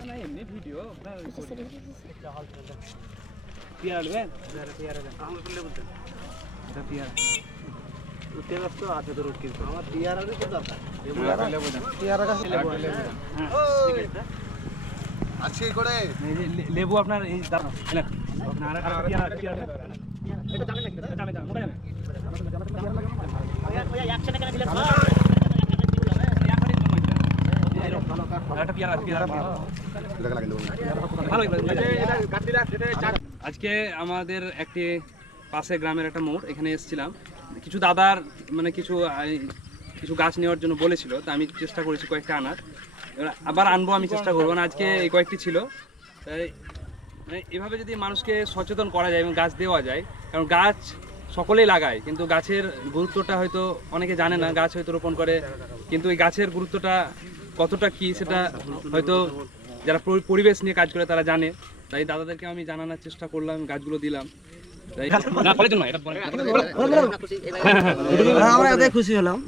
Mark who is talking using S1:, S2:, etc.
S1: না এমনি ভিডিও পেয়ারা নেবেন? আমাকে লেবু দেন এটা পেয়ারা। তেল আছে তো রোড কিন্তু আমার পেয়ারারই তো দরকার। লেবু গাছ লেবু লেবু হ্যাঁ ঠিক আছে।
S2: আজকে করে?
S1: লে- লেবু আপনার এই দাঁড়ান এলেন। আর আর পেয়ারা পেয়ারা এটা দামে নাকি দামে দামে মোটা দামে একটা পেয়ারা আছে, পেয়ারা পেয়ারা
S2: এটাকে লাগিয়ে দেবো
S1: ভালো আজকে আমাদের একটি পাশে গ্রামের একটা মোড়, এখানে এসেছিলাম। কিছু দাদার মানে কিছু কিছু গাছ নেওয়ার জন্য বলেছিল, তা আমি চেষ্টা করেছি কয়েকটা আনার। এবার আবার আনব আমি চেষ্টা করব না আজকে এই কয়েকটি ছিল। তাই মানে এভাবে যদি মানুষকে সচেতন করা যায় এবং গাছ দেওয়া যায়, কারণ গাছ সকলেই লাগায়, কিন্তু গাছের গুরুত্বটা হয়তো অনেকে জানে না, গাছ হয়তো রোপণ করে, কিন্তু এই গাছের গুরুত্বটা কতটা কি সেটা হয়তো যারা পরিবেশ নিয়ে কাজ করে তারা জানে। তাই দাদাদেরকে আমি জানানোর চেষ্টা করলাম গাছগুলো দিলাম।
S3: আমরা খুশি হলাম।